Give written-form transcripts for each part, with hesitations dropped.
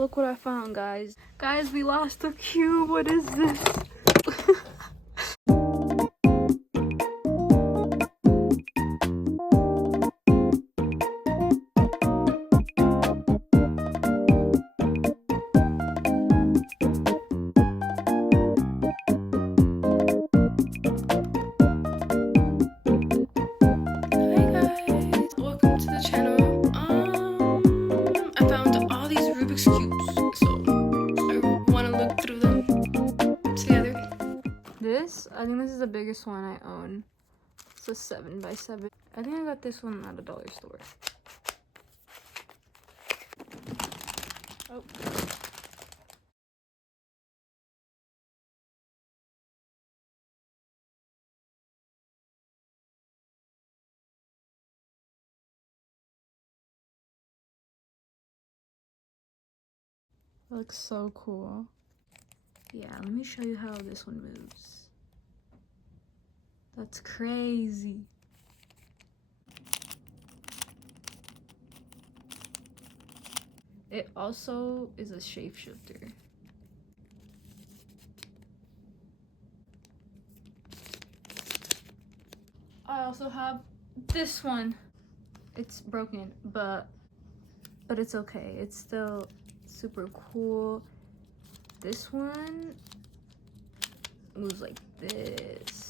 Look what I found, guys. Guys, we lost a cube. What is this? I think this is the biggest one I own. It's a 7x7. I think I got this one at a dollar store. Oh. It looks so cool. Yeah, let me show you how this one moves. That's crazy. It also is a shapeshifter. I also have this one. It's broken, but it's okay. It's still super cool. This one moves like this.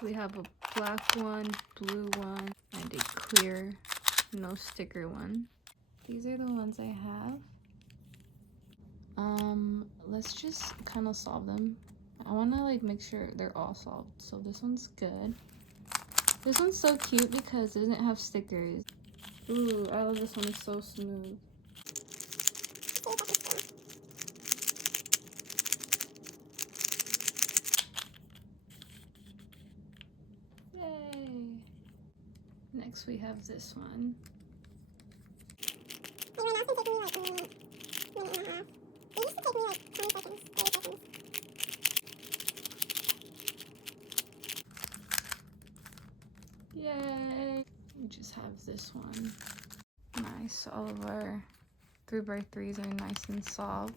We have a black one, blue one, and a clear, no sticker one. These are the ones I have. Let's just kind of solve them. I want to like make sure they're all solved. So this one's good. This one's so cute because it doesn't have stickers. Ooh, I love this one. It's so smooth. Yay! Next we have this one. Yay! We just have this one. Nice. All of our 3x3s are nice and solved.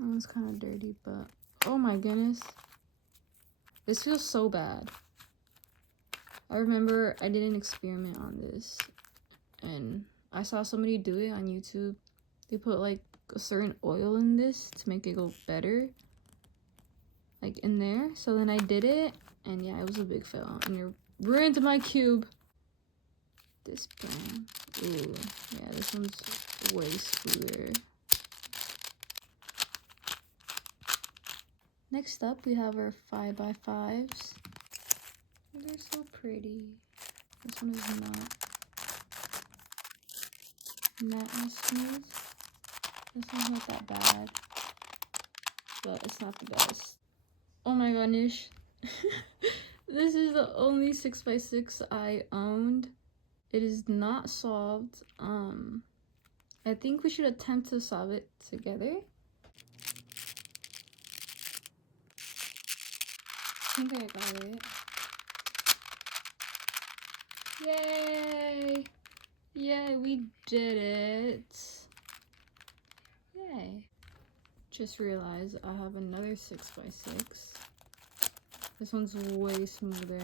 Oh, it's kind of dirty, but oh my goodness. This feels so bad. I remember I did an experiment on this and I saw somebody do it on YouTube. They put like a certain oil in this to make it go better, like in there. So then I did it and yeah, it was a big fail and it ruined my cube. This brand, ooh, yeah, this one's way smoother. Next up we have our 5x5s. They're so pretty. This one is not as smooth. This one's not that bad, but it's not the best. Oh my goodness. This is the only 6x6 I owned. It is not solved. I think we should attempt to solve it together. I think I got it. Yay! Yay, we did it. Yay. Just realized I have another 6x6. This one's way smoother.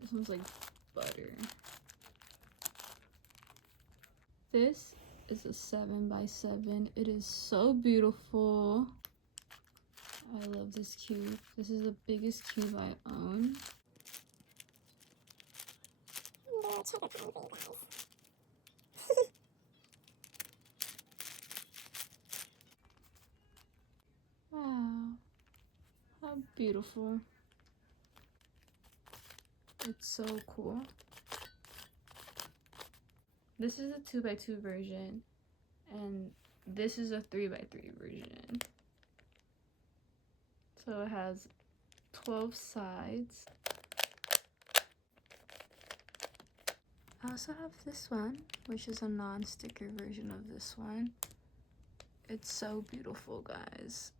This one's like butter. This is a 7x7. It is so beautiful. I love this cube. This is the biggest cube I own. Wow, how beautiful. It's so cool. This is a 2x2 version and this is a 3x3 version. So it has 12 sides. I also have this one, which is a non-sticker version of this one. It's so beautiful, guys.